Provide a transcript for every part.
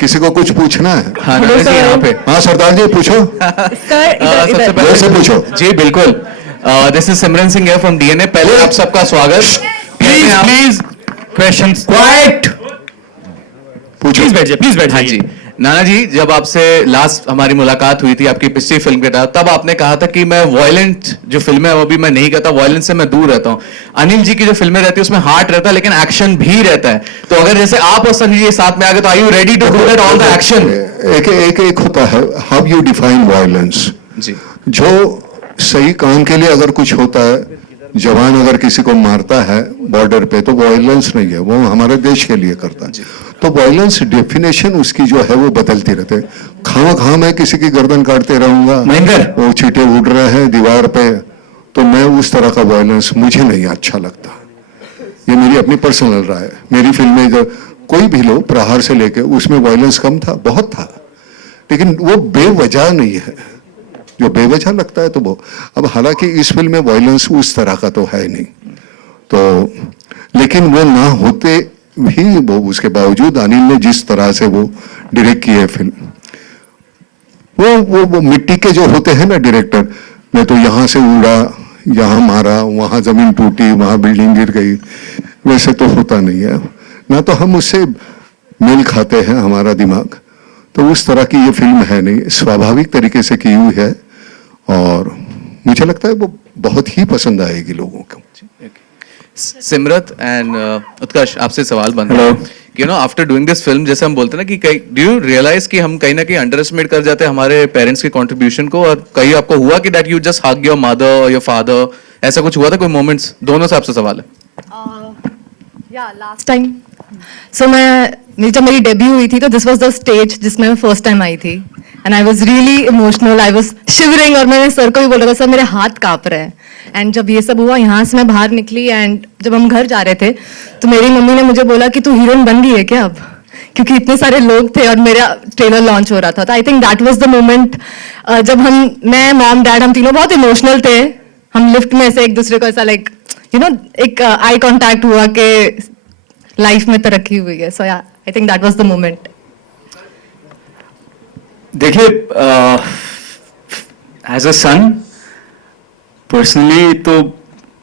किसी को कुछ पूछना है? हाँ नाना जी यहाँ पे। हाँ सरदार जी पूछो। सबसे जोर से पूछो। जी बिल्कुल। दिस इज सिमरन सिंह है फ्रॉम डीएनए। पहले आप सबका स्वागत। Please questions quite. पूछो। प्लीज बैठ हाँ जी नाना जी, जब आपसे लास्ट हमारी मुलाकात हुई थी आपकी पिछली फिल्म के तहत, तब आपने कहा था कि मैं वायलेंट जो फिल्में है वो भी मैं नहीं करता, वायलेंस से मैं दूर रहता हूँ। अनिल जी की जो फिल्में रहती है उसमें हार्ट रहता है लेकिन एक्शन भी रहता है। तो अगर जैसे आप और सनी जी साथ में आ गए तो are you ready to do that all the action? एक होता है हाउ यू डिफाइन वायलेंस। जी जो सही काम के लिए अगर कुछ होता है, जवान अगर किसी को मारता है बॉर्डर पे, तो वायलेंस नहीं है, वो हमारे देश के लिए करता है। तो वायलेंस डेफिनेशन उसकी जो है वो बदलती रहते है। खामा मैं किसी की गर्दन काटते रहूंगा, महेंद्र वो चीटे उड़ रहे हैं दीवार पे, तो मैं उस तरह का वायलेंस मुझे नहीं अच्छा लगता। ये मेरी अपनी पर्सनल राय है। मेरी फिल्म में जो कोई भी लो, प्रहार से लेके, उसमें वायलेंस कम था, बहुत था, लेकिन वो बेवजह नहीं है। जो बेवजह लगता है तो वो, अब हालांकि इस फिल्म में वायलेंस उस तरह का तो है नहीं, तो लेकिन वो ना होते भी, वो उसके बावजूद अनिल ने जिस तरह से वो डायरेक्ट की है फिल्म, वो मिट्टी के जो होते हैं ना डायरेक्टर, मैं तो यहाँ से उड़ा, यहाँ मारा, वहां जमीन टूटी, वहां बिल्डिंग गिर गई, वैसे तो होता नहीं है ना। तो हम उससे मेल खाते हैं हमारा दिमाग, तो उस तरह की ये फिल्म है नहीं, स्वाभाविक तरीके से की हुई है और मुझे लगता है वो बहुत ही पसंद आएगी लोगों को। सिमरत एंड उत्कर्ष, आपसे सवाल बन रहा है कि आफ्टर डूइंग दिस फिल्म, जैसे हम बोलते हैं ना कि कई, डू यू रियलाइज कि हम कहीं ना कहीं अंडर एस्टिमेट कर जाते हैं हमारे पेरेंट्स के कंट्रीब्यूशन को, और कहीं आपको हुआ कि that you just hug your mother और योर फादर, ऐसा कुछ हुआ था कोई मोमेंट्स? दोनों से आपसे सवाल है। या लास्ट टाइम जब मेरी डेब्यू हुई थी तो दिस वाज द स्टेज जिसमें मैं फर्स्ट टाइम आई थी, and I was really emotional, I was shivering, और मैंने सर को भी बोला था सर मेरे हाथ कांप रहे हैं। एंड जब ये सब हुआ, यहाँ से मैं बाहर निकली एंड जब हम घर जा रहे थे तो मेरी मम्मी ने मुझे बोला कि तू हीरोइन बन गई है क्या अब, क्योंकि इतने सारे लोग थे और मेरा ट्रेलर लॉन्च हो रहा था। तो आई think that was the moment जब मैं मॉम डैड हम तीनों बहुत इमोशनल थे। हम लिफ्ट में से एक दूसरे को ऐसा लाइक एक आई कॉन्टैक्ट हुआ कि लाइफ में तरक्की हुई है। So I think that was the moment. देखिए, एज अ सन पर्सनली तो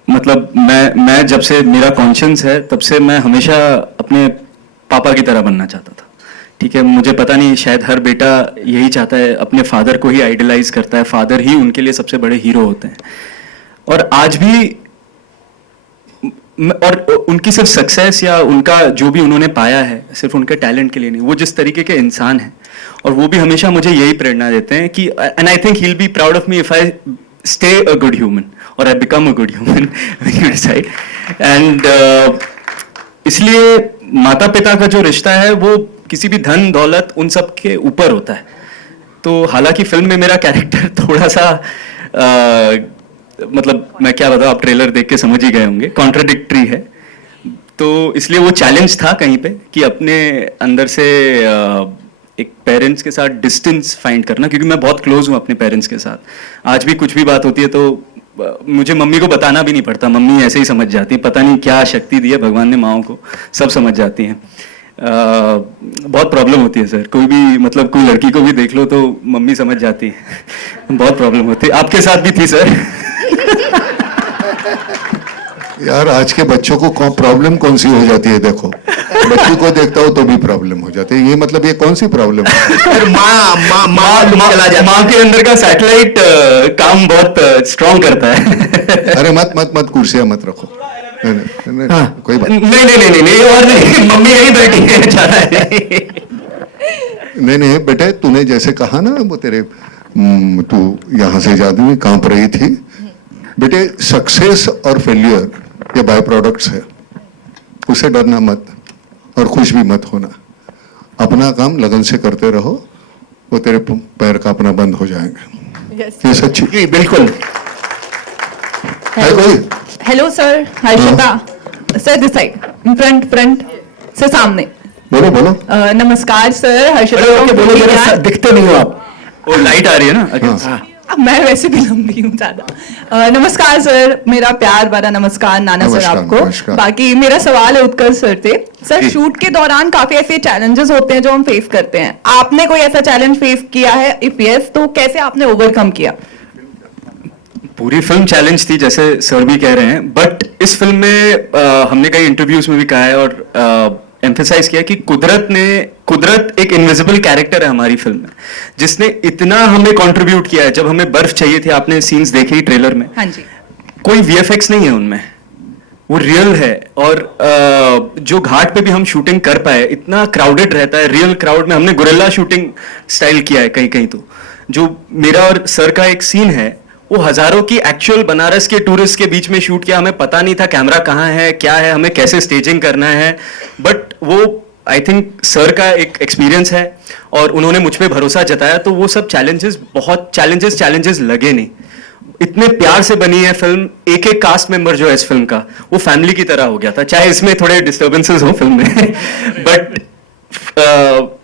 मतलब मैं जब से मेरा कॉन्शियंस है तब से मैं हमेशा अपने पापा की तरह बनना चाहता था। ठीक है, मुझे पता नहीं, शायद हर बेटा यही चाहता है, अपने फादर को ही आइडलाइज करता है, फादर ही उनके लिए सबसे बड़े हीरो होते हैं। और आज भी, और उनकी सिर्फ सक्सेस या उनका जो भी उन्होंने पाया है सिर्फ उनके टैलेंट के लिए नहीं, वो जिस तरीके के इंसान हैं और वो भी हमेशा मुझे यही प्रेरणा देते हैं कि, and I think he will be proud of me if I stay a good human और I become a good human when you decide. And इसलिए माता पिता का जो रिश्ता है वो किसी भी धन दौलत उन सब के ऊपर होता है। तो हालांकि फिल्म में मेरा कैरेक्टर थोड़ा सा मतलब मैं क्या बताऊं, आप ट्रेलर देख के समझ ही गए होंगे, कॉन्ट्राडिक्टरी है। तो इसलिए वो चैलेंज था कहीं पे कि अपने अंदर से एक पेरेंट्स के साथ डिस्टेंस फाइंड करना, क्योंकि मैं बहुत क्लोज हूँ अपने पेरेंट्स के साथ। आज भी कुछ भी बात होती है तो मुझे मम्मी को बताना भी नहीं पड़ता, मम्मी ऐसे ही समझ जाती है। पता नहीं क्या शक्ति दी है भगवान ने माओं को, सब समझ जाती हैं। बहुत प्रॉब्लम होती है सर, कोई भी मतलब कोई लड़की को भी देख लो तो मम्मी समझ जाती है। बहुत प्रॉब्लम होती है, आपके साथ भी थी सर। यार आज के बच्चों को प्रॉब्लम कौन सी हो जाती है? देखो बच्ची को देखता हो तो भी प्रॉब्लम हो जाती है, ये मतलब ये कौन सी प्रॉब्लम है? माँ के अंदर का सैटेलाइट काम बहुत स्ट्रॉन्ग करता है। अरे मत कुर्सियां मत रखो। नहीं, हाँ, कोई बात नहीं और नहीं, मम्मी यही बैठी है, ज्यादा है। नहीं बेटे, तूने जैसे कहा ना, वो तेरे तू यहाँ से जाती हुई कांप रही थी। बेटे, सक्सेस और फेल्यूर ये बाय प्रोडक्ट्स है, उसे डरना मत और खुश भी मत होना। अपना काम लगन से करते रहो, वो तेरे पैर कांपना बंद हो जाएंगे। ये सच्ची, बिल्कुल। है कोई? Hello sir, Harshita sir, this side, front sir, सामने। बोलो। नमस्कार सर, हर्षिता। बोलो, दिखते नहीं हो आप। वो लाइट आ रही है ना। हाँ। मैं वैसे भी लंबी हूँ ज्यादा। नमस्कार सर, मेरा प्यार भरा नमस्कार नाना सर नमस्कार, आपको। नमस्कार। बाकी मेरा सवाल है उत्कर्ष सर से। सर शूट के दौरान काफी ऐसे चैलेंजेस होते हैं जो हम फेस करते हैं, आपने कोई ऐसा चैलेंज फेस किया है? इफ यस तो कैसे आपने ओवरकम किया? पूरी फिल्म चैलेंज थी जैसे सर भी कह रहे हैं, बट इस फिल्म में हमने कई इंटरव्यूज में भी कहा है और एम्फेसाइज किया कि कुदरत एक इनविजिबल कैरेक्टर है हमारी फिल्म में, जिसने इतना हमें कंट्रीब्यूट किया है। जब हमें बर्फ चाहिए थी, आपने सीन्स देखे ही ट्रेलर में, हाँ जी। कोई वीएफएक्स नहीं है उनमें, वो रियल है। और जो घाट पे भी हम शूटिंग कर पाए, इतना क्राउडेड रहता है, रियल क्राउड में हमने गुरिल्ला शूटिंग स्टाइल किया है कहीं कहीं। तो जो मेरा और सर का एक सीन है, वो हजारों की एक्चुअल बनारस के टूरिस्ट के बीच में शूट किया। हमें पता नहीं था कैमरा कहाँ है, क्या है, हमें कैसे स्टेजिंग करना है, बट वो आई थिंक सर का एक एक्सपीरियंस है और उन्होंने मुझ पे भरोसा जताया। तो वो सब चैलेंजेस, बहुत चैलेंजेस लगे नहीं। इतने प्यार से बनी है फिल्म, एक एक कास्ट मेंबर जो है इस फिल्म का, वो फैमिली की तरह हो गया था। चाहे इसमें थोड़े डिस्टर्बेंसेस हो फिल्म में but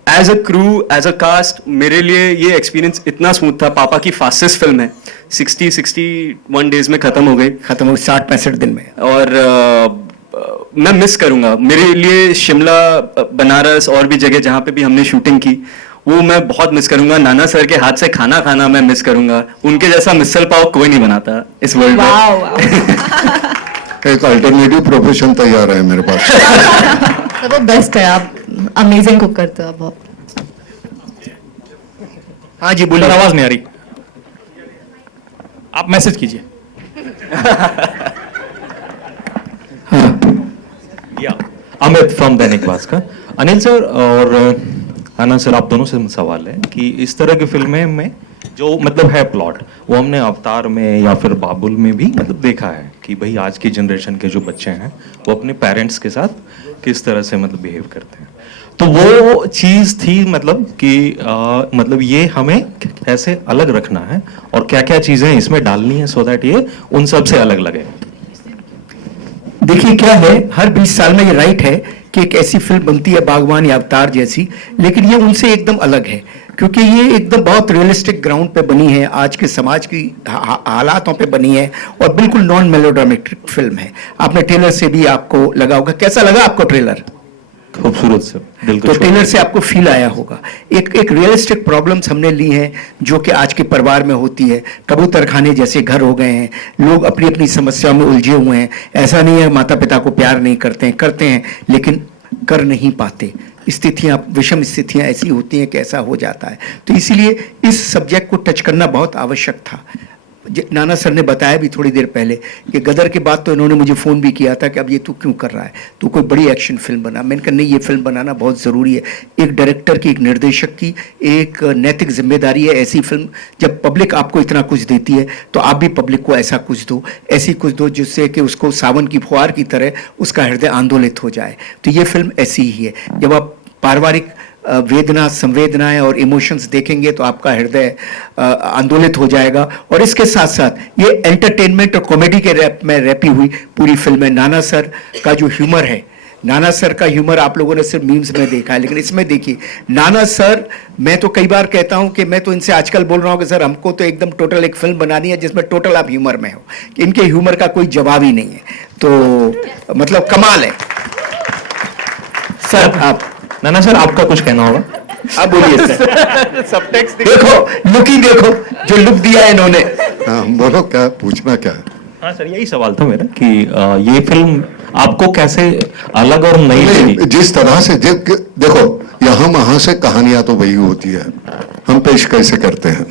as a crew, as a cast, मेरे लिए ये एक्सपीरियंस इतना स्मूथ था। पापा की फास्टेस्ट फिल्म है, 61 डेज में खत्म हो गई, 60-65 दिन में। और मैं मिस करूंगा। मेरे लिए शिमला, बनारस और भी जगह जहां पे भी हमने शूटिंग की, वो मैं बहुत मिस करूंगा। नाना सर के हाथ से खाना खाना मैं मिस करूंगा। उनके जैसा मिसल पाव कोई नहीं बनाता इस वर्ल्ड में। वाह वाह। एक अल्टरनेटिव प्रोफेशन तैयार है मेरे पास। सर वो बेस्ट है, आप अमेजिंग कुक करते हो आप बहुत। हाँ जी बोलिए। आवाज नहीं आ रही, आप मैसेज कीजिए। या अमित फ्रॉम दैनिक भास्कर। अनिल सर और आनंद सर, आप दोनों से सवाल है कि इस तरह की फिल्में में जो मतलब है प्लॉट, वो हमने अवतार में या फिर बाबुल में भी मतलब देखा है कि भाई आज की जनरेशन के जो बच्चे हैं वो अपने पेरेंट्स के साथ किस तरह से मतलब बिहेव करते हैं। तो वो चीज थी मतलब कि मतलब ये हमें कैसे अलग रखना है और क्या क्या चीजें इसमें डालनी है सो दैट ये उन सब से अलग लगे। देखिए क्या है, हर 20 साल में ये राइट है कि एक ऐसी फिल्म बनती है बागवान या अवतार जैसी, लेकिन ये उनसे एकदम अलग है क्योंकि ये एकदम बहुत रियलिस्टिक ग्राउंड पे बनी है, आज के समाज की हालातों पे बनी है और बिल्कुल नॉन मेलोड्रामेटिक फिल्म है। आपने ट्रेलर से भी आपको लगा होगा, कैसा लगा आपको ट्रेलर? खूबसूरत सर, दिल को तो ट्रेलर से आपको फील आया होगा। एक रियलिस्टिक प्रॉब्लम्स हमने ली हैं जो कि आज के परिवार में होती है। कबूतर खाने जैसे घर हो गए हैं, लोग अपनी अपनी समस्याओं में उलझे हुए हैं। ऐसा नहीं है माता पिता को प्यार नहीं करते हैं लेकिन कर नहीं पाते। स्थितियां, विषम स्थितियां ऐसी होती हैं कि ऐसा हो जाता है। तो इसीलिए इस सब्जेक्ट को टच करना बहुत आवश्यक था। नाना सर ने बताया भी थोड़ी देर पहले कि गदर के बाद तो इन्होंने मुझे फ़ोन भी किया था कि अब ये तू क्यों कर रहा है, तू कोई बड़ी एक्शन फिल्म बना। मैंने कहा नहीं, ये फिल्म बनाना बहुत ज़रूरी है। एक डायरेक्टर की, एक निर्देशक की एक नैतिक जिम्मेदारी है। ऐसी फिल्म जब पब्लिक आपको इतना कुछ देती है तो आप भी पब्लिक को ऐसा कुछ दो, ऐसी कुछ दो जिससे कि उसको सावन की फुहार की तरह उसका हृदय आंदोलित हो जाए। तो ये फिल्म ऐसी ही है। जब आप पारिवारिक वेदना, संवेदनाएं और इमोशंस देखेंगे तो आपका हृदय आंदोलित हो जाएगा। और इसके साथ साथ ये एंटरटेनमेंट और कॉमेडी के रैप में रैपी हुई पूरी फिल्म है। नाना सर का जो ह्यूमर है, नाना सर का ह्यूमर आप लोगों ने सिर्फ मीम्स में देखा है, लेकिन इसमें देखिए नाना सर, मैं तो कई बार कहता हूं कि मैं तो इनसे आजकल बोल रहा हूं कि सर हमको तो एकदम टोटल एक फिल्म बनानी है जिसमें टोटल आप ह्यूमर में हो। इनके ह्यूमर का कोई जवाब ही नहीं है। तो मतलब कमाल है सर। आप नाना सर, आपका कुछ कहना होगा? अब बोलिए सर। सबटेक्स्ट देखो लुक ही देखो जो लुक दिया है इन्होंने। हाँ बोलो, क्या पूछना क्या है? हाँ सर, यही सवाल था मेरा कि ये फिल्म आपको कैसे अलग और नई लगी? जिस तरह से देखो, यहाँ वहां से कहानियां तो वही होती है, हम पेश कैसे करते हैं।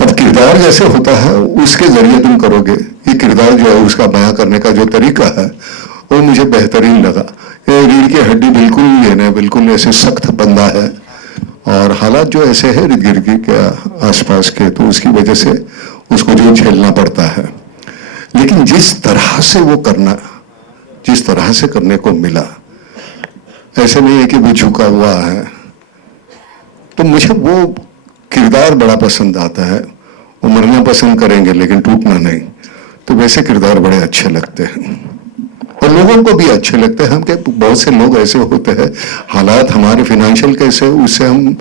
अब किरदार जैसे होता है उसके जरिए तुम करोगे। ये किरदार जो है उसका बयां करने का जो तरीका है वो मुझे बेहतरीन लगा। ये रीढ़ की हड्डी बिल्कुल ये नहीं, बिल्कुल ऐसे सख्त बंदा है और हालात जो ऐसे है इर्द गिर्द के आसपास के, तो उसकी वजह से उसको जो झेलना पड़ता है। लेकिन जिस तरह से वो करना, जिस तरह से करने को मिला, ऐसे नहीं है कि वो झुका हुआ है। तो मुझे वो किरदार बड़ा पसंद आता है। वो मरना पसंद करेंगे लेकिन टूटना नहीं। तो वैसे किरदार बड़े अच्छे लगते हैं और लोगों को भी अच्छे लगते हैं। हम के बहुत से लोग ऐसे होते हैं, हालात हमारे फाइनेंशियल कैसे, उससे हम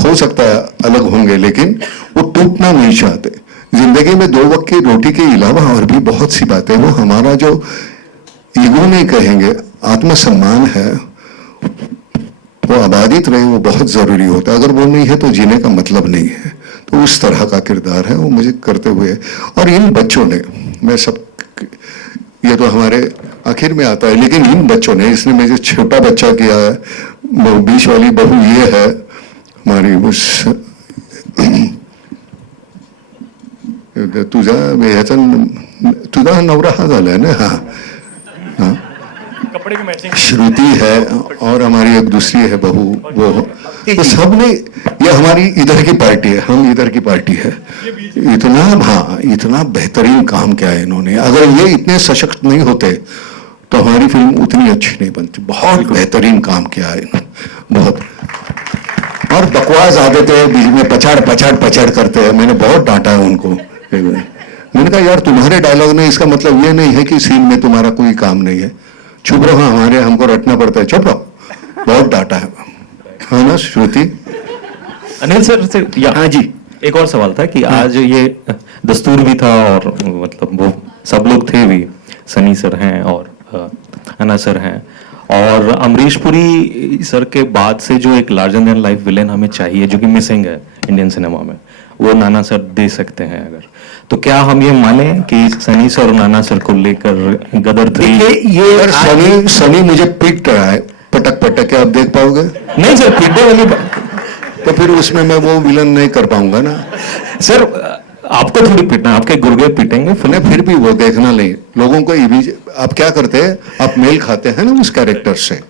हो सकता है अलग होंगे, लेकिन वो टूटना नहीं चाहते। जिंदगी में 2 वक्त की रोटी के अलावा और भी बहुत सी बातें, वो हमारा जो ईगो नहीं कहेंगे, आत्मसम्मान है, वो आबादित रहे, वो बहुत जरूरी होता है। अगर वो नहीं है तो जीने का मतलब नहीं है। तो उस तरह का किरदार है वो मुझे करते हुए। और इन बच्चों ने, मैं सब, ये तो हमारे आखिर में आता है, लेकिन इन बच्चों ने, इसने मुझे छोटा बच्चा किया है, वो बीच वाली बहू ये है हमारी, उस तुझा नवरा हा झालाय ना, हाँ, कपड़े की मैचिंग श्रुति है, और हमारी एक दूसरी है बहू, वो, तो सबने, ये हमारी इधर की पार्टी है, हम इधर की पार्टी है। इतना, हाँ, इतना बेहतरीन काम किया है इन्होंने। अगर ये इतने सशक्त नहीं होते तो हमारी फिल्म उतनी अच्छी नहीं बनती। बहुत बेहतरीन काम किया है इन्होंने, बहुत। और बकवास आदत है, बीच में पछाड़ करते हैं। मैंने बहुत डांटा है उनको। मैंने कहा यार, तुम्हारे डायलॉग में इसका मतलब ये नहीं है कि सीन में तुम्हारा कोई काम नहीं है, चुप रहो, हमारे हमको रटना पड़ता है, चुप रहो। बहुत डांटा है, हाँ ना श्रुति? अनिल सर से हाँ जी, एक और सवाल था कि आज ये दस्तूर भी था, और मतलब वो सब लोग थे भी, सनी सर हैं और अन्ना सर हैं, और अमरीश पुरी सर के बाद से जो एक लार्जर देन लाइफ विलेन हमें चाहिए, जो कि मिसिंग है इंडियन सिनेमा में, वो नाना सर दे सकते हैं अगर, तो क्या हम ये माने कि सनी सर और नाना सर को लेकर गदर 3? देखिए ये अगर सनी मुझे पीट रहा है पटक के, आप देख पाओगे? नहीं सर, पीटने वाली तो फिर उसमें मैं वो विलन नहीं कर पाऊंगा ना सर, आपको थोड़ी पीटना, आपके गुर्गे पीटेंगे नहीं, फिर भी वो देखना नहीं। लोगों को आप क्या करते हैं, आप मेल खाते हैं ना उस कैरेक्टर से,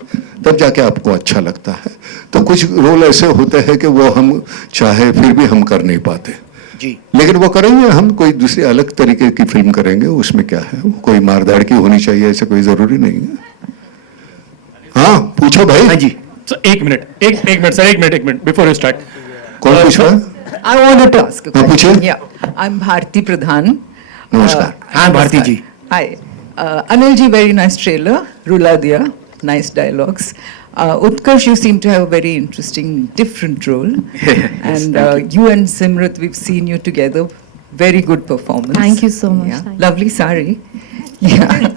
तब जाके आपको अच्छा लगता है। तो कुछ रोल ऐसे होते हैं कि वो हम चाहे फिर भी हम कर नहीं पाते जी, लेकिन वो करेंगे, हम कोई दूसरी अलग तरीके की फिल्म करेंगे, उसमें क्या है, कोई मारधाड़ की होनी चाहिए ऐसे कोई जरूरी नहीं है। हाँ पूछो भाई। हाँ जी, सर एक मिनट सर, एक मिनट बिफोर यू स्टार्ट। कौन पूछ रहा है? I wanted to ask a हाँ, पूछिए। question. Yeah, I'm Bharti Pradhan. नमस्कार। हाँ भारती जी। Hi. Anil ji, very nice trailer. Rula diya, nice dialogues. Utkarsh, you seem to have a very interesting, different role. And you and Simrat, we've seen you together. Very good performance. Thank you so much. Yeah. Thank you. Lovely sari. Yeah.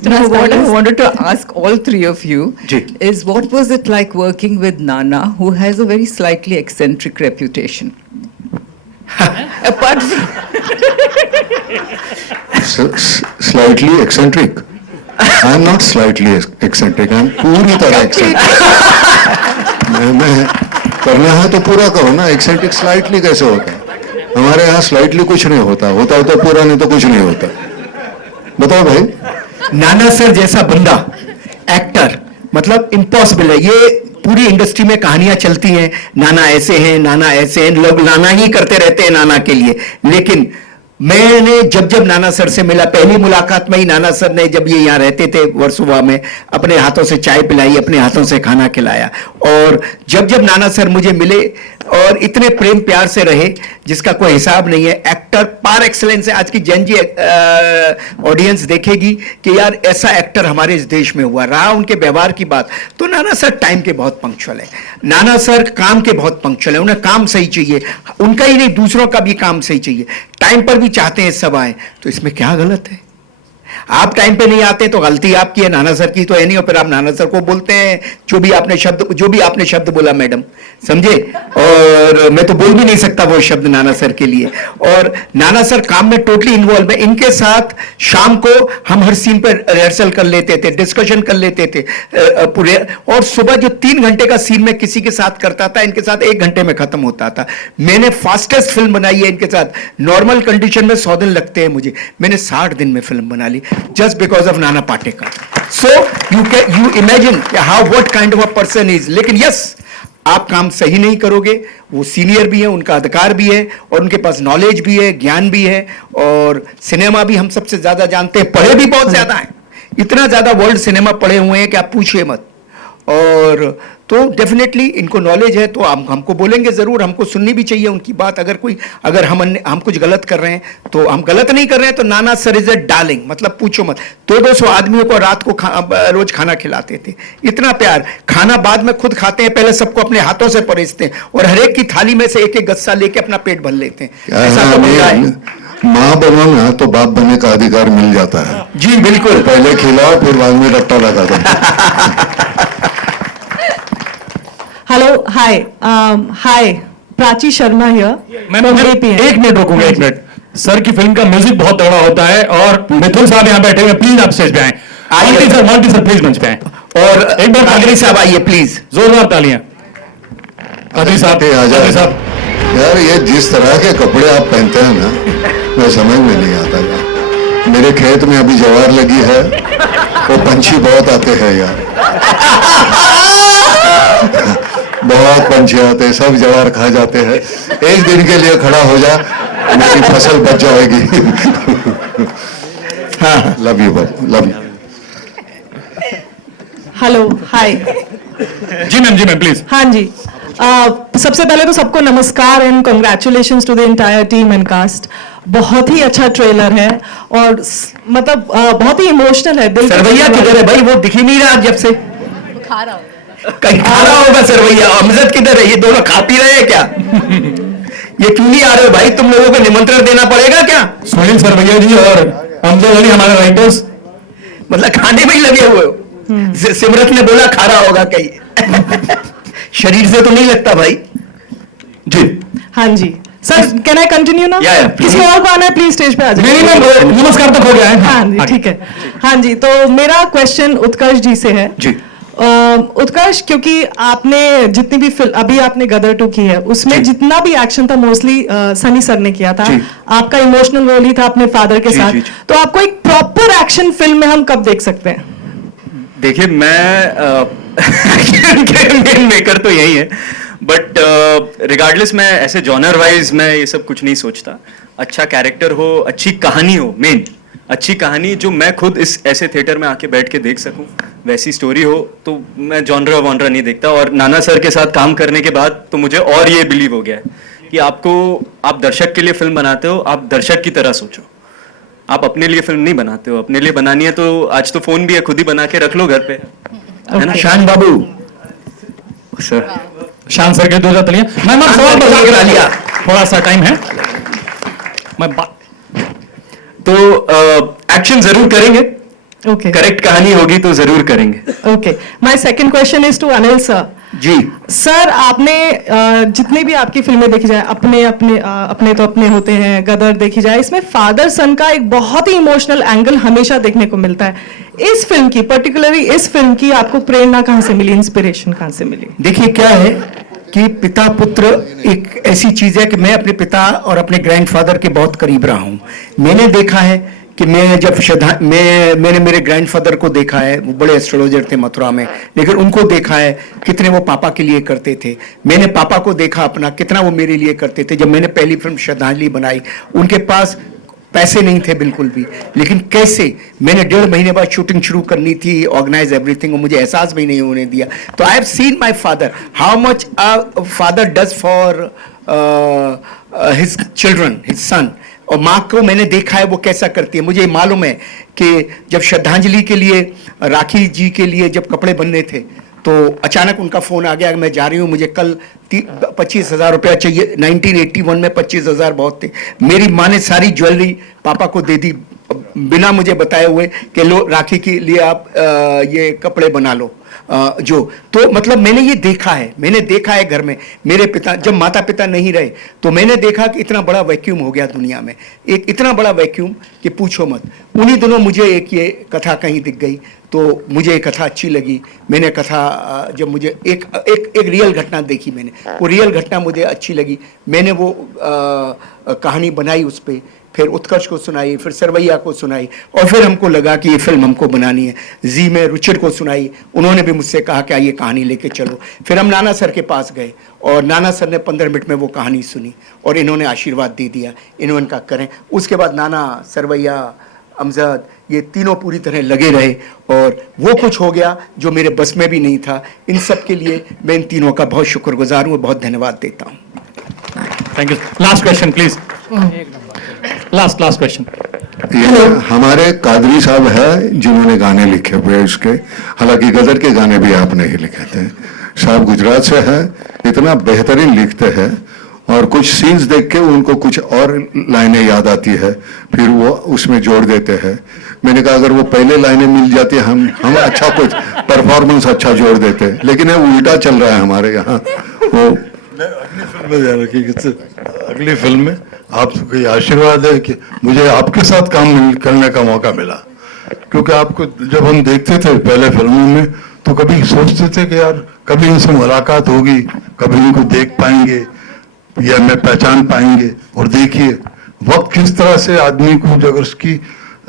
to Now, meet what I stylist. wanted to ask all three of you जी। is what was it like working with Nana, who has a very slightly eccentric reputation? Apart from slightly eccentric. I am not slightly eccentric, I am पूरी तरह eccentric. मैं करना है तो पूरा करो ना, एक्सेंट्रिक स्लाइटली कैसे होता है? हमारे यहाँ स्लाइटली कुछ नहीं होता, होता है तो पूरा, नहीं तो कुछ नहीं होता। बताओ भाई। नाना सर जैसा बंदा, एक्टर, मतलब इम्पॉसिबल है। ये पूरी इंडस्ट्री में कहानियां चलती हैं, नाना ऐसे हैं, नाना ऐसे हैं, लोग नाना ही करते रहते हैं नाना के लिए। लेकिन मैंने जब नाना सर से मिला, पहली मुलाकात में ही नाना सर ने, जब ये यहाँ रहते थे वर्सोवा में, अपने हाथों से चाय पिलाई, अपने हाथों से खाना खिलाया। और जब नाना सर मुझे मिले और इतने प्रेम प्यार से रहे जिसका कोई हिसाब नहीं है। एक्टर पार एक्सलेंस है। आज की जेन जी ऑडियंस देखेगी कि यार ऐसा एक्टर हमारे इस देश में हुआ। रहा उनके व्यवहार की बात, तो नाना सर टाइम के बहुत पंक्चुअल है, नाना सर काम के बहुत पंक्चुअल है। उन्हें काम सही चाहिए, उनका ही नहीं दूसरों का भी काम सही चाहिए। टाइम पर भी चाहते हैं सब आए, तो इसमें क्या गलत है? आप टाइम पे नहीं आते तो गलती आपकी है, नाना सर की तो है नहीं। और फिर आप नाना सर को बोलते हैं जो भी आपने शब्द बोला मैडम, समझे? और मैं तो बोल भी नहीं सकता वो शब्द नाना सर के लिए। और नाना सर काम में टोटली इन्वॉल्व है। इनके साथ शाम को हम हर सीन पर रिहर्सल कर लेते थे, डिस्कशन कर लेते थे पूरे। और सुबह जो 3 घंटे का सीन में किसी के साथ करता था, इनके साथ 1 घंटे में खत्म होता था। मैंने फास्टेस्ट फिल्म बनाई है इनके साथ। नॉर्मल कंडीशन में 100 दिन लगते हैं मुझे, मैंने 60 दिन में फिल्म बना ली, just because of Nana Patekar. So you imagine how what kind of a person is. लेकिन yes, आप काम सही नहीं करोगे, वो सीनियर भी है, उनका अधिकार भी है, और उनके पास नॉलेज भी है, ज्ञान भी है, और सिनेमा भी हम सबसे ज्यादा जानते हैं, पढ़े भी बहुत ज्यादा हैं। इतना ज्यादा वर्ल्ड सिनेमा पढ़े हुए हैं कि आप पूछिए मत। और तो डेफिनेटली इनको नॉलेज है, तो हमको बोलेंगे ज़रूर, हमको सुननी भी चाहिए उनकी बात। अगर हम कुछ गलत कर रहे हैं तो हम गलत नहीं कर रहे हैं, तो नाना सर इज ए डार्लिंग, मतलब पूछो मत। 200 आदमियों को रात को रोज खाना खिलाते थे, इतना प्यार। खाना बाद में खुद खाते हैं, पहले सबको अपने हाथों से परोसते हैं और हर एक की थाली में से एक एक गस्सा लेके अपना पेट भर लेते हैं। ऐसा तो होता है। माँ बनो ना तो बाप बनने का अधिकार मिल जाता है। जी बिल्कुल। पहले खिलाओ फिर बाद में रट्टा लगा दो। Hello, hi, Prachi Sharma here. मैं एक मिनट रोकूंगा, एक मिनट। सर की फिल्म का म्यूजिक बहुत तगड़ा होता है और मिथुन साहब यहाँ बैठे हुए, प्लीज आप स्टेज पे आए। आइए सर, मोंटी सर प्लीज मंच पे आए। और एक बार कादरी साहब आइए प्लीज। जोरदार तालियां। कादरी साहब, कादरी साहब। यार ये जिस तरह के कपड़े आप पहनते हैं ना, मैं समझ में नहीं आता यार। मेरे खेत में अभी ज्वार लगी है, वो पंछी बहुत आते हैं यार। बहुत पंछी आते हैं, सब ज्वार खा जाते हैं। एक दिन के लिए खड़ा हो जा, मेरी फसल बच जाएगी। हाँ, लव यू बाबू, लव यू। Hello, hi. जी मैम प्लीज। हाँ जी, सबसे पहले तो सबको नमस्कार and congratulations to the entire team and cast. बहुत ही अच्छा ट्रेलर है और मतलब बहुत ही इमोशनल है। दिल सरवैया किधर है भाई? वो दिख ही नहीं रहा जब से। कहीं खा रहा होगा सरवैया। अमजद किधर है? ये दोनों खा पी रहे हैं क्या? ये क्यों नहीं आ रहे हो भाई? तुम लोगों को निमंत्रण देना पड़ेगा क्या? सुनील सरवैया जी और अमजद अली हमारे राइटर्स, मतलब खाने में ही लगे हुए हो। सिमरत ने बोला खा रहा होगा कहीं। शरीर से तो नहीं लगता भाई। जी हाँ जी सर, कैन आई कंटिन्यू ना? या, please. किसी और को आना है प्लीज स्टेज पे आ मेरी जाइए। मैम नमस्कार तक हो गया है। हाँ जी, ठीक है। हाँ जी, तो मेरा क्वेश्चन उत्कर्ष जी से है। जी। उत्कर्ष, क्योंकि आपने जितनी भी फिल्म अभी आपने गदर 2 की है, उसमें जितना भी एक्शन था मोस्टली सनी सर ने किया था। जी। आपका इमोशनल रोल ही था अपने फादर के जी, साथ। जी, जी। तो आपको एक प्रॉपर एक्शन फिल्म में हम कब देख सकते हैं? देखिए, मैं मेन मेकर तो यही है, बट रिगार्डलेस मैं ऐसे जॉनर वाइज मैं ये सब कुछ नहीं सोचता। अच्छा कैरेक्टर हो, अच्छी कहानी हो, मेन अच्छी कहानी जो मैं खुद इस ऐसे थिएटर में आके बैठ के देख सकूं, वैसी स्टोरी हो, तो मैं जॉनरा वॉनरा नहीं देखता। और नाना सर के साथ काम करने के बाद तो मुझे और ये बिलीव हो गया है कि आप दर्शक के लिए फिल्म बनाते हो, आप दर्शक की तरह सोचो। आप अपने लिए फिल्म नहीं बनाते हो। अपने लिए बनानी है तो आज तो फोन भी है, खुद ही बना के रख लो घर पे, है ना? शान बाबू सर, शान सर के 2000 तालियां। मैम आप सवाल बता के डालिए, थोड़ा सा टाइम है। मैं तो एक्शन जरूर करेंगे। ओके, करेक्ट कहानी होगी तो जरूर करेंगे। Okay. My second question is to Anil sir. जी। सर, आपने जितनी भी आपकी फिल्में देखी जाए, अपने तो अपने होते हैं, गदर देखी जाए, इसमें फादर सन का एक बहुत ही इमोशनल एंगल हमेशा देखने को मिलता है। इस फिल्म की, पर्टिकुलरली इस फिल्म की, आपको प्रेरणा कहाँ से मिली, इंस्पिरेशन कहाँ से मिली? देखिए क्या है कि पिता पुत्र एक ऐसी चीज है कि मैं अपने पिता और अपने ग्रैंडफादर के बहुत करीब रहा हूं। मैंने देखा है कि मैंने मेरे ग्रैंडफादर को देखा है, वो बड़े एस्ट्रोलॉजर थे मथुरा में, लेकिन उनको देखा है कितने वो पापा के लिए करते थे। मैंने पापा को देखा अपना, कितना वो मेरे लिए करते थे। जब मैंने पहली फिल्म श्रद्धांजलि बनाई, उनके पास पैसे नहीं थे बिल्कुल भी, लेकिन कैसे मैंने 1.5 महीने बाद शूटिंग शुरू करनी थी, ऑर्गेनाइज एवरीथिंग, और मुझे एहसास भी नहीं होने दिया। तो I have seen my father, how much father does for his children, his son. और माँ को मैंने देखा है वो कैसा करती है। मुझे मालूम है कि जब श्रद्धांजलि के लिए, राखी जी के लिए जब कपड़े बनने थे, तो अचानक उनका फोन आ गया कि मैं जा रही हूँ, मुझे कल 25,000 रुपया चाहिए। 1981 में 25,000 बहुत थे। मेरी माँ ने सारी ज्वेलरी पापा को दे दी बिना मुझे बताए हुए कि लो राखी के लिए आप ये कपड़े बना लो। जो तो मतलब मैंने ये देखा है घर में। मेरे पिता जब माता पिता नहीं रहे तो मैंने देखा कि इतना बड़ा वैक्यूम हो गया दुनिया में, एक इतना बड़ा वैक्यूम कि पूछो मत। उन्हीं दिनों मुझे एक ये कथा कहीं दिख गई, तो मुझे ये कथा अच्छी लगी। मैंने कथा जब मुझे एक रियल घटना देखी, मैंने वो रियल घटना मुझे अच्छी लगी, मैंने वो कहानी बनाई, उस पर फिर उत्कर्ष को सुनाई, फिर सरवैया को सुनाई, और फिर हमको लगा कि ये फिल्म हमको बनानी है। जी में रुचिर को सुनाई, उन्होंने भी मुझसे कहा कि ये कहानी लेके चलो। फिर हम नाना सर के पास गए और नाना सर ने 15 मिनट में वो कहानी सुनी और इन्होंने आशीर्वाद दे दिया, इन्होंने कहा करें। उसके बाद नाना, सरवैया, अमजद, ये तीनों पूरी तरह लगे रहे और वो कुछ हो गया जो मेरे बस में भी नहीं था। इन सब के लिए मैं इन तीनों का बहुत शुक्रगुजार हूँ और बहुत धन्यवाद देता हूँ। Thank you. Last question please, last question. ये हमारे कादरी साहब है जिन्होंने गाने लिखे हुए इसके, हालांकि गदर के गाने भी आपने ही लिखे थे। साहब गुजरात से है, इतना बेहतरीन लिखते हैं और कुछ सीन्स देख के उनको कुछ और लाइनें याद आती है, फिर वो उसमें जोड़ देते हैं। मैंने कहा अगर वो पहले लाइनें मिल जाती हम अच्छा कुछ परफॉर्मेंस अच्छा जोड़ देते, लेकिन ये उल्टा चल रहा है हमारे यहाँ। वो अगली फिल्म में ध्यान रखिए कि अगली फिल्म में आपको ये आशीर्वाद है कि मुझे आपके साथ काम करने का मौका मिला, क्योंकि आपको जब हम देखते थे पहले फिल्मों में तो कभी सोचते थे कि यार कभी इनसे मुलाकात होगी, कभी इनको देख पाएंगे या मैं पहचान पाएंगे, और देखिए वक्त किस तरह से आदमी को अगर उसकी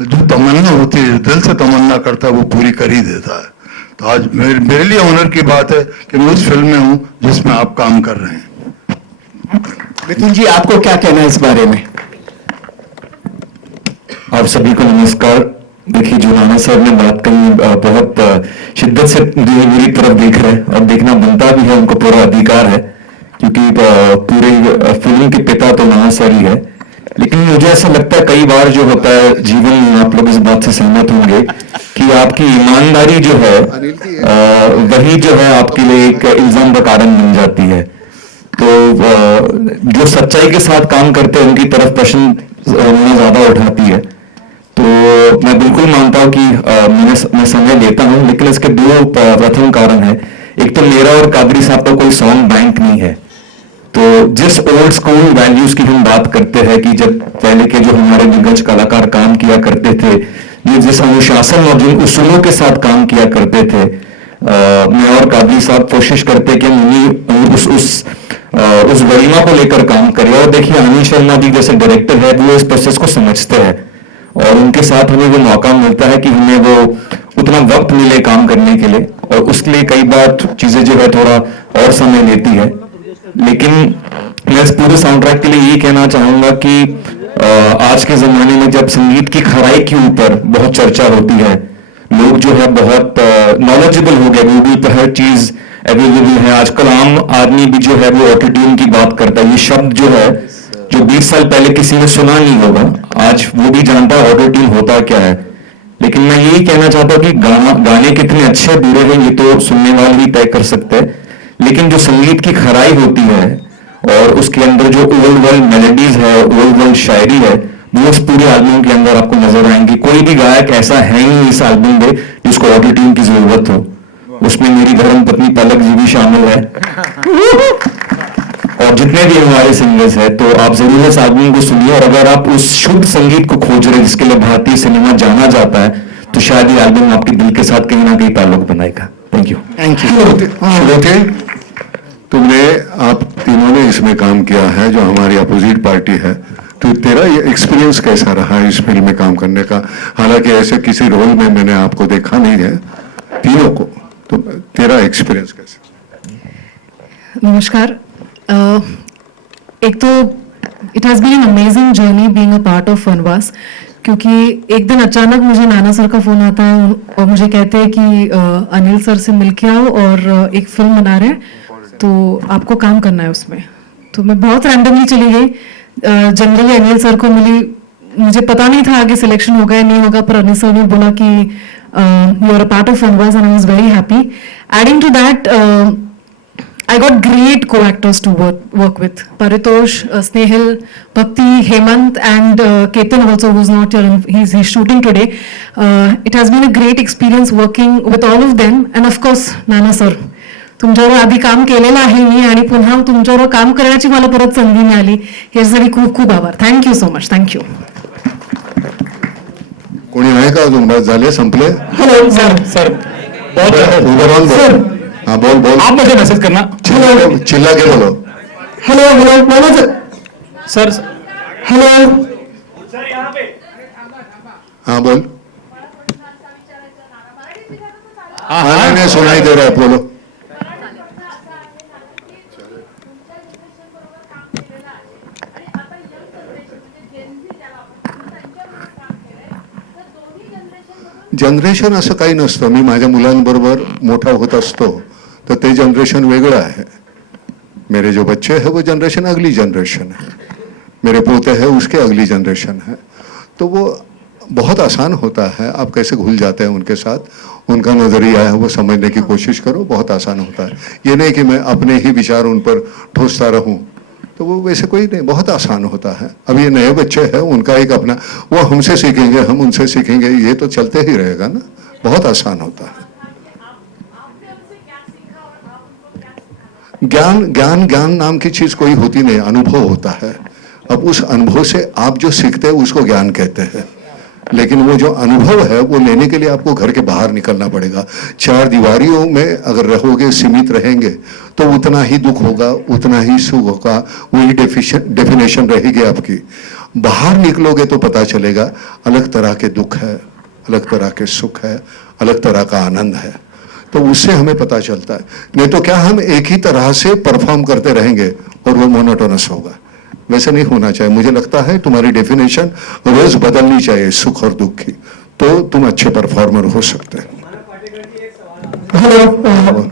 जो तमन्ना होती है, दिल से तमन्ना करता है, वो पूरी कर ही देता है। तो आज मेरे लिए ऑनर की बात है कि मैं उस फिल्म में हूँ जिसमें आप काम कर रहे हैं। मिथुन जी, आपको क्या कहना है इस बारे में? आप सभी को नमस्कार। देखिए, जो राणा साहब ने बात कही बहुत शिद्दत से मेरी तरफ देख रहे हैं और देखना बनता भी है, उनको पूरा अधिकार है, क्योंकि पूरे फिल्म के पिता तो राणा सर ही है। लेकिन मुझे ऐसा लगता है कई बार जो होता है जीवन में, आप लोग इस बात से सहमत होंगे कि आपकी ईमानदारी जो है वही जो है आपके लिए एक इल्जाम का कारण बन जाती है। तो जो सच्चाई के साथ काम करते हैं उनकी तरफ प्रश्न उन्हें ज्यादा उठाती है। तो मैं बिल्कुल मानता हूं कि मैं समय लेता हूं, लेकिन इसके दो प्रथम कारण है। एक तो मेरा और कादरी साहब का कोई सॉन्ग बैंक नहीं है। तो जिस ओल्ड स्कूल वैल्यूज की हम बात करते हैं कि जब पहले के जो हमारे दिग्गज कलाकार काम किया करते थे, जिस अनुशासन और जिन उसूलों के साथ काम किया करते थे, मैं और कादरी साहब कोशिश करते कि हम उस गरिमा को लेकर काम करें। और देखिए, अनिल शर्मा जी जैसे डायरेक्टर है, वो इस प्रोसेस को समझते हैं और उनके साथ हमें वो मौका मिलता है कि हमें वो उतना वक्त मिले काम करने के लिए, और उसके लिए कई बार चीजें जो है थोड़ा और समय लेती है। लेकिन मैं इस पूरे साउंड ट्रैक के लिए यही कहना चाहूंगा कि आज के जमाने में जब संगीत की खराई के ऊपर बहुत चर्चा होती है, लोग जो है बहुत नॉलेजेबल हो गए, गूगल पर हर चीज अवेलेबल है। आजकल आम आदमी भी जो है वो ऑटोट्यून की बात करता है। ये शब्द जो है, जो 20 साल पहले किसी ने सुना नहीं होगा, आज वो भी जानता है ऑटोट्यून होता क्या है। लेकिन मैं यही कहना चाहता हूँ कि गाने कितने अच्छे बुरे हैं ये तो सुनने वाले ही तय कर सकते हैं, लेकिन जो संगीत की खराई होती है और उसके अंदर जो ओल्ड वर्ल्ड मेलोडीज है, ओल्ड वर्ल्ड शायरी है, वो उस पूरे एल्बम के अंदर आपको नजर आएंगी। कोई भी गायक ऐसा है ही इस एल्बम में जिसको ऑटोट्यून की जरूरत हो। उसमें मेरी धर्म पत्नी पलक जी भी शामिल है और जितने भी हमारे सिंगर्स हैं। तो आप जरूर इस एल्बम को सुनिए, और अगर आप उस शुद्ध संगीत को खोज रहे हैं जिसके लिए भारतीय सिनेमा जाना जाता है, तो शायद ये एल्बम आपके दिल के साथ कहीं ना कहीं ताल्लुक बनाएगा। Thank you. Thank you. तुमने आप तीनों ने इसमें काम किया है जो हमारी अपोजिट पार्टी है, तो तेरा ये एक्सपीरियंस कैसा रहा इस फिल्म में काम करने का? हालांकि ऐसे किसी रोल में मैंने आपको देखा नहीं है तीनों को, तो तेरा एक्सपीरियंस कैसा? नमस्कार। एक तो it has been an amazing journey being a part of Vanvaas, क्योंकि एक दिन अचानक मुझे नाना सर का फोन आता है और मुझे कहते हैं कि अनिल सर से मिल के आओ और एक फिल्म बना रहे हैं, तो आपको काम करना है उसमें। तो मैं बहुत रैंडमली चली गई। जनरली अनिल सर को मिली, मुझे पता नहीं था आगे सिलेक्शन होगा या नहीं होगा, पर अनिल सर ने बोला कि you are a part of Vanvaas and I was very happy. Adding to that, I got great co-actors to work with. Paritosh, Snehal, Bhakti, Hemant, and Ketan also, who's not here. He's shooting today. It has been a great experience working with all of them, and of course, Nana sir. तुमच्यावर आधी काम केलेलं आहे मी आणि पुन्हा तुमच्यावर काम करण्याची मला परत संधी मिळाली, यासाठी खूप खूप आभार. Thank you so much. थँक्यू. कोणी आहे का अजून? बस झाले, संपले? हेलो सर ओवरऑल सर, हाँ बोल आप मुझे मैसेज करना। चिल्ला के बोलो। हेलो सर, हेलो हाँ बोल। हाँ नहीं सुनाई दे रहा है, बोलो। जनरेशन असं काही नसतं. मी माझ्या मुलांबरोबर मोठा होत असतो तर ते जनरेशन वेगळं आहे. मेरे जो बच्चे हैं वो जनरेशन अगली जनरेशन है, मेरे पोते हैं उसके अगली जनरेशन है. तो वो बहुत आसान होता है, आप कैसे घुल जाते हैं उनके साथ, उनका नज़रिया है वो समझने की कोशिश करो, बहुत आसान होता है. ये नहीं कि मैं अपने ही विचार उन पर ठोसता रहूं, तो वो वैसे कोई नहीं, बहुत आसान होता है. अब ये नए बच्चे हैं, उनका एक अपना, वो हमसे सीखेंगे, हम उनसे सीखेंगे, ये तो चलते ही रहेगा ना. बहुत आसान होता है. ज्ञान नाम की चीज कोई होती नहीं, अनुभव होता है. अब उस अनुभव से आप जो सीखते हैं उसको ज्ञान कहते हैं, लेकिन वो जो अनुभव है वो लेने के लिए आपको घर के बाहर निकलना पड़ेगा. चार दीवारियों में अगर रहोगे, सीमित रहेंगे, तो उतना ही दुख होगा, उतना ही सुख होगा, वही डेफिनेशन रहेगी आपकी. बाहर निकलोगे तो पता चलेगा अलग तरह के दुख है, अलग तरह के सुख है, अलग तरह का आनंद है. तो उससे हमें पता चलता है. नहीं तो क्या हम एक ही तरह से परफॉर्म करते रहेंगे और वो मोनोटोनस होगा. वैसे नहीं होना चाहिए. मुझे लगता है तुम्हारी डेफिनेशन रोज बदलनी चाहिए सुख और दुख की, तो तुम अच्छे परफॉर्मर हो सकते हैं. हेलो,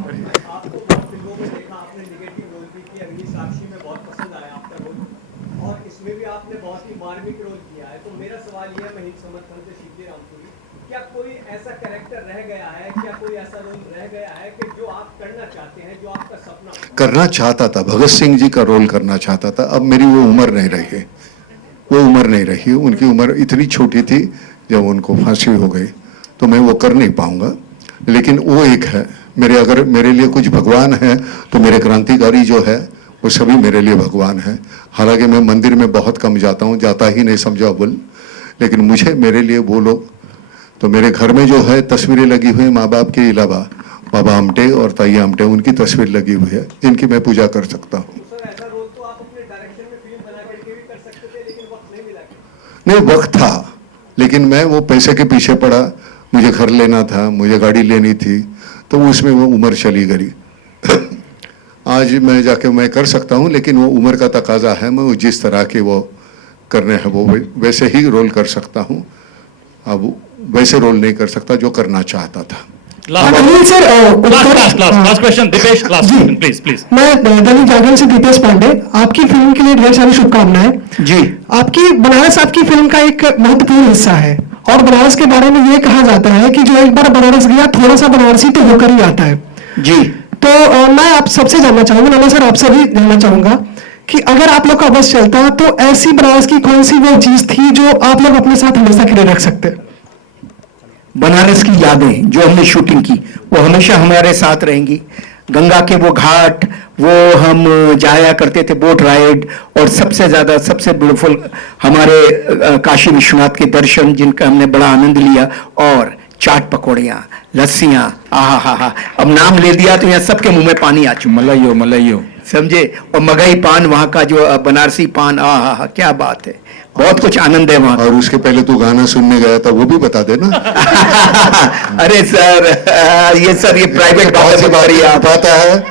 क्या कोई ऐसा कैरेक्टर रह गया है, क्या कोई ऐसा रोल रह गया है कि जो आप करना चाहते हैं, जो आपका सपना करना चाहता था? भगत सिंह जी का रोल करना चाहता था. अब मेरी वो उम्र नहीं रही, वो उम्र नहीं रही. उनकी उम्र इतनी छोटी थी जब उनको फांसी हो गई, तो मैं वो कर नहीं पाऊंगा. लेकिन वो एक है मेरे, अगर मेरे लिए कुछ भगवान है तो मेरे क्रांतिकारी जो है वो सभी मेरे लिए भगवान है. हालांकि मैं मंदिर में बहुत कम जाता हूँ, जाता ही नहीं समझो अबुल, लेकिन मुझे मेरे लिए वो लोग, तो मेरे घर में जो है तस्वीरें लगी हुई माँ बाप के अलावा, बाबा आमटे और ताई आमटे, उनकी तस्वीर लगी हुई है जिनकी मैं पूजा कर सकता हूँ. सर ऐसा रोल तो आप अपने डायरेक्शन में फिल्म बना करके भी कर सकते थे, लेकिन वक्त नहीं मिला. नहीं, वक्त था, लेकिन मैं वो पैसे के पीछे पड़ा. मुझे घर लेना था, मुझे गाड़ी लेनी थी, तो उसमें वो उम्र चली गई. आज मैं जाके मैं कर सकता हूँ, लेकिन वो उम्र का तकाजा है. मैं जिस तरह के वो करने हैं वो वैसे ही रोल कर सकता हूँ. अब वैसे रोल नहीं कर सकता जो करना चाहता था. Anil sir, last question Deepesh, last question please. मैं दैनिक जागरण से दीपेश पांडे, आपकी फिल्म के लिए ढेर सारी शुभकामनाएं जी. आपकी बनारस आपकी फिल्म का एक महत्वपूर्ण हिस्सा है, और बनारस के बारे में ये कहा जाता है कि जो एक बार बनारस गया थोड़ा सा बनारसी तो होकर ही आता है. जी. तो मैं आप सबसे जानना चाहूंगा, नाना सर आपसे भी जानना चाहूंगा कि अगर आप लोग का बस चलता तो ऐसी बनारस की कौन सी वो चीज थी जो आप लोग अपने साथ हमेशा के लिए रख सकते? बनारस की यादें जो हमने शूटिंग की वो हमेशा हमारे साथ रहेंगी. गंगा के वो घाट, वो हम जाया करते थे बोट राइड, और सबसे ज्यादा सबसे ब्यूटीफुल हमारे काशी विश्वनाथ के दर्शन जिनका हमने बड़ा आनंद लिया, और चाट पकौड़ियाँ, लस्सियाँ, आहा हा हा. अब नाम ले दिया तो यहाँ सबके मुंह में पानी आ चुका. मलाइयो समझे. और मगही पान, वहाँ का जो बनारसी पान, आहा हा, क्या बात है. बहुत कुछ आनंद है वहाँ. और उसके पहले तू गाना सुनने गया था, वो भी बता देना. अरे सर, ये प्राइवेट पता है,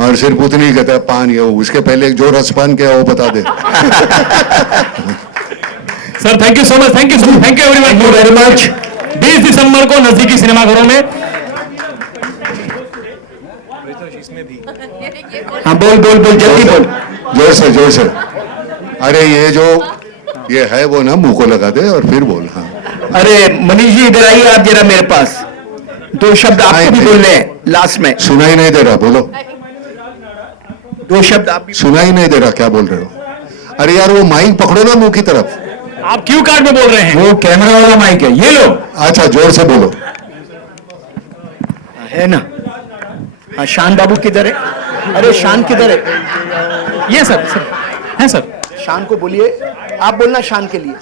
और सिर्फ उतनी ही कहता है पान, ये उसके पहले जो रसपान क्या वो बता दे. Sir thank you so much, thank you everyone very much. 20 दिसंबर को नजदीकी सिनेमाघरों में. हाँ बोल जल्दी बोल. जोर से. अरे ये है वो ना, मुंह को लगा दे और फिर बोल. हाँ. अरे मनीष जी इधर आइए आप जरा मेरे पास. 2 शब्द आपको भी बोलने हैं लास्ट में. सुनाई नहीं दे रहा, बोलो. 2 शब्द आप भी. सुनाई नहीं दे रहा, क्या बोल रहे हो? अरे यार वो माइक पकड़ो ना मुंह की तरफ. आप क्यू कार्ड में बोल रहे हैं. वो कैमरा वाला माइक है, ये लो. अच्छा, जोर से बोलो. है ना. हाँ, शान बाबू किधर है? अरे शान किधर है? ये सर है सर. शान को बोलिए, आप बोलना शान के लिए.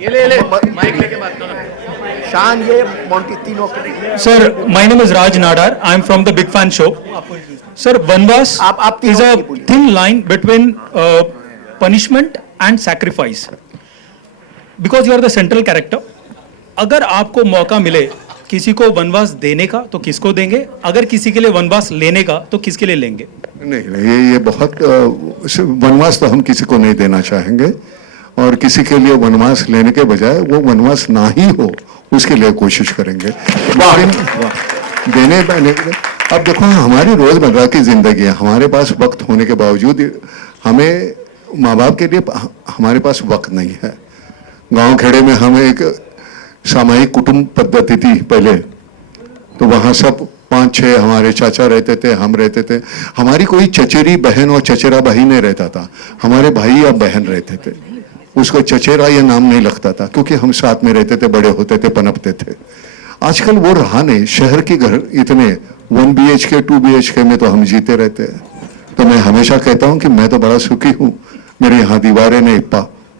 ये ले माइक लेके बात करो. शान, ये मोंटी, तीनों के. Sir my name is Raj Nadar, I am from the big fan show. Sir Vanvaas आप is a thin line between punishment and sacrifice, because you are the central character. अगर आपको मौका मिले किसी को वनवास देने का तो किसको देंगे? अगर किसी के लिए वनवास लेने का तो किसके लिए लेंगे? नहीं, ये बहुत वनवास तो हम किसी को नहीं देना चाहेंगे, और किसी के लिए वनवास लेने के बजाय वो वनवास ना ही हो उसके लिए कोशिश करेंगे। देने पाने के लिए अब देखो हमारी रोजमर्रा की जिंदगी है, हमारे पास वक्त होने के बावजूद हमें माँ बाप के लिए हमारे पास वक्त नहीं है। गांव खेड़े में हमें एक सामूहिक कुटुंब पद्धति थी पहले, तो वहां सब 5-6 हमारे चाचा रहते थे, हम रहते थे। हमारी कोई चचेरी बहन और चचेरा भाई नहीं रहता था, हमारे भाई या बहन रहते थे। उसको चचेरा ये नाम नहीं लगता था क्योंकि हम साथ में रहते थे, बड़े होते थे, पनपते थे। आजकल वो रहा नहीं, शहर के घर इतने 1 BHK 2 BHK में तो हम जीते रहते हैं। तो मैं हमेशा कहता हूं कि मैं तो बड़ा सुखी हूं, मेरे यहाँ दीवारें नहीं,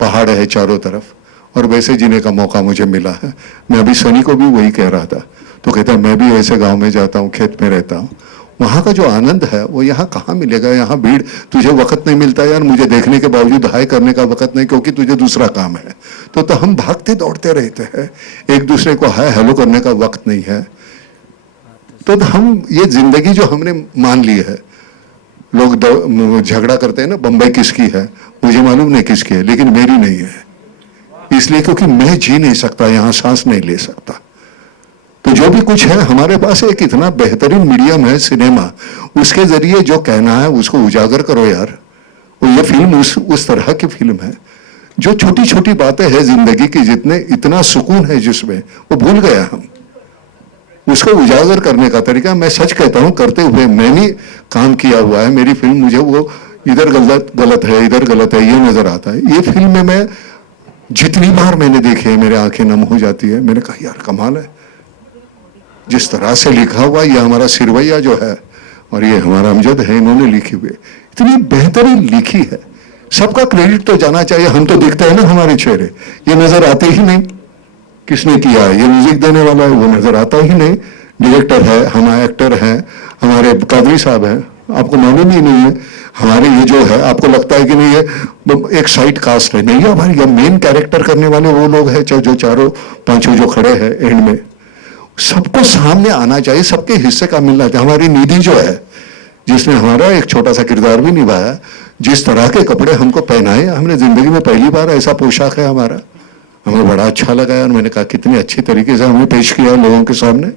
पहाड़ है चारों तरफ, और वैसे जीने का मौका मुझे मिला है। मैं अभी सनी को भी वही कह रहा था, तो कहता है मैं भी ऐसे गांव में जाता हूँ, खेत में रहता हूँ, वहाँ का जो आनंद है वो यहाँ कहाँ मिलेगा। यहाँ भीड़, तुझे वक्त नहीं मिलता यार, मुझे देखने के बावजूद हाय करने का वक्त नहीं, क्योंकि तुझे दूसरा काम है। तो हम भागते दौड़ते रहते हैं, एक दूसरे को हाय हेलो करने का वक्त नहीं है। तो हम ये जिंदगी जो हमने मान ली है, लोग झगड़ा करते हैं ना, बम्बई किसकी है, मुझे मालूम नहीं किसकी है, लेकिन मेरी नहीं है। इसलिए क्योंकि मैं जी नहीं सकता यहाँ, सांस नहीं ले सकता। तो जो भी कुछ है हमारे पास एक इतना बेहतरीन मीडियम है सिनेमा, उसके जरिए जो कहना है उसको उजागर करो यार। और ये फिल्म उस तरह की फिल्म है जो छोटी छोटी बातें हैं जिंदगी की, जितने इतना सुकून है जिसमें, वो भूल गया हम। उसको उजागर करने का तरीका मैं सच कहता हूं, करते हुए मैंने काम किया हुआ है। मेरी फिल्म मुझे वो इधर गलत है, इधर गलत है, ये नजर आता है। ये फिल्म में मैं जितनी बार मैंने देखी है मेरे आंखें नम हो जाती है। मैंने कहा यार कमाल है, जिस तरह से लिखा हुआ, ये हमारा सिरवैया जो है और ये हमारा अमजद है, इन्होंने लिखी हुई इतनी बेहतरीन लिखी है। सबका क्रेडिट तो जाना चाहिए। हम तो दिखते हैं ना हमारे चेहरे, ये नजर आते ही नहीं किसने किया है। ये म्यूजिक देने वाला है वो नजर आता ही नहीं, डायरेक्टर है, हमारे एक्टर हैं, हमारे कादरी साहब हैं, आपको मालूम ही नहीं है। हमारे ये जो है आपको लगता है कि नहीं ये एक साइड कास्ट है, नहीं है हमारी। मेन कैरेक्टर करने वाले वो लोग हैं जो चारों पांचों जो खड़े हैं एंड में, सबको सामने आना चाहिए, सबके हिस्से का मिलना चाहिए। हमारी निधि जो है जिसने हमारा एक छोटा सा किरदार भी निभाया, जिस तरह के कपड़े हमको पहनाए, हमने जिंदगी में पहली बार ऐसा पोशाक है हमारा, हमें बड़ा अच्छा लगा यार। मैंने कहा कितनी अच्छी तरीके से हमें पेश किया लोगों के सामने,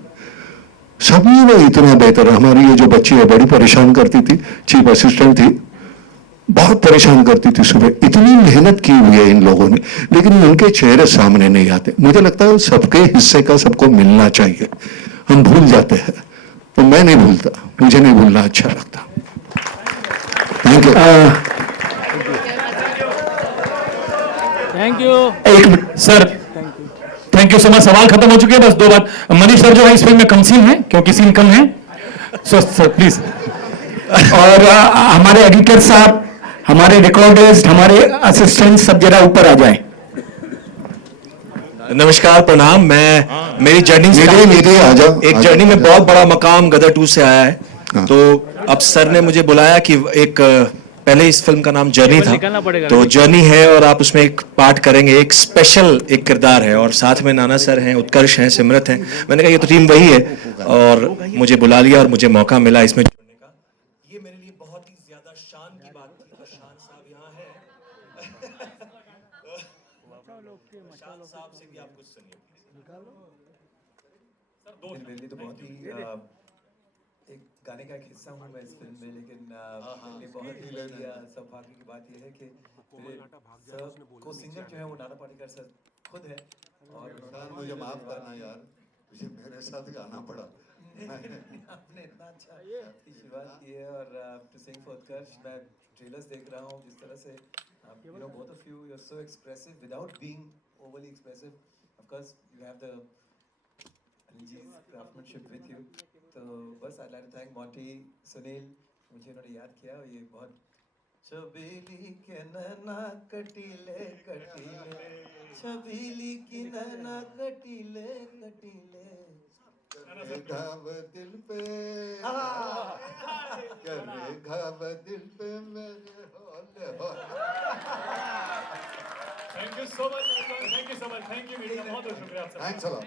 सभी ने इतना बेहतर। हमारी ये जो बच्ची है बड़ी परेशान करती थी, चीफ असिस्टेंट थी, बहुत परेशान करती थी सुबह। इतनी मेहनत की हुई है इन लोगों ने, लेकिन उनके चेहरे सामने नहीं आते। मुझे लगता है सबके हिस्से का सबको मिलना चाहिए, हम भूल जाते हैं। तो मैं नहीं भूलता, मुझे नहीं भूलना अच्छा लगता। Thank you. Thank you. एक minute sir, thank you so much. सवाल खत्म हो चुके हैं, बस 2 बात। मनीष सर जो है इस फिल्म में कम सीन है क्योंकि सीन कम है, सो सर प्लीज। और हमारे एडिटर साहब, हमारे रिकॉर्डिस्ट, हमारे असिस्टेंट सब जरा ऊपर आ जाएं। नमस्कार, प्रणाम। मेरी जर्नी एक जर्नी में बहुत बड़ा मकाम गदर 2 से आया है। तो अब सर ने मुझे बुलाया कि एक पहले इस फिल्म का नाम जर्नी था, तो जर्नी है और आप उसमें एक पार्ट करेंगे, एक स्पेशल एक किरदार है, और साथ में नाना सर हैं, उत्कर्ष हैं, सिमरत हैं। मैंने कहा ये तो टीम वही है, और मुझे बुला लिया और मुझे मौका मिला इसमें जुड़ने का। ये मेरे लिए बहुत ही ज्यादा शान की बात थी। तो शान साहब यहाँ है, शान साहब से भी आप कुछ सुनिए। मेरे लिए तो बहुत ही एक गाने का एक हिस्सा हूँ मैं इस फिल्म में, लेकिन मेरे लिए बहुत ही सौभाग्य की बात यह है कि मेरे को सिंगर जो है वो नाना पाटेकर सर खुद है। और मुझे माफ करना यार, मुझे मेरे साथ गाना पड़ा। आपने इतना अच्छा की शुरुआत की है। और टू सिंग फॉर उत्कर्ष, मैं ट्रेलर्स देख रहा हूँ, जिस तरह से you know both of you are so expressive without being overly expressive. Of course you have the Anilji's craftsmanship with you. तो बस I'd like to thank Monty, Sunil, मुझे इन्होंने याद किया। और ये बहुत छबीली के नैना कटीले कटीले, छबीली की नैना कटीले कटीले, करे घाव दिल पे, करे घाव दिल पे मेरे होले होले। Thank you so much, thank you so much, thank you media, बहुत बहुत शुक्रिया आप सबका। Thanks a lot.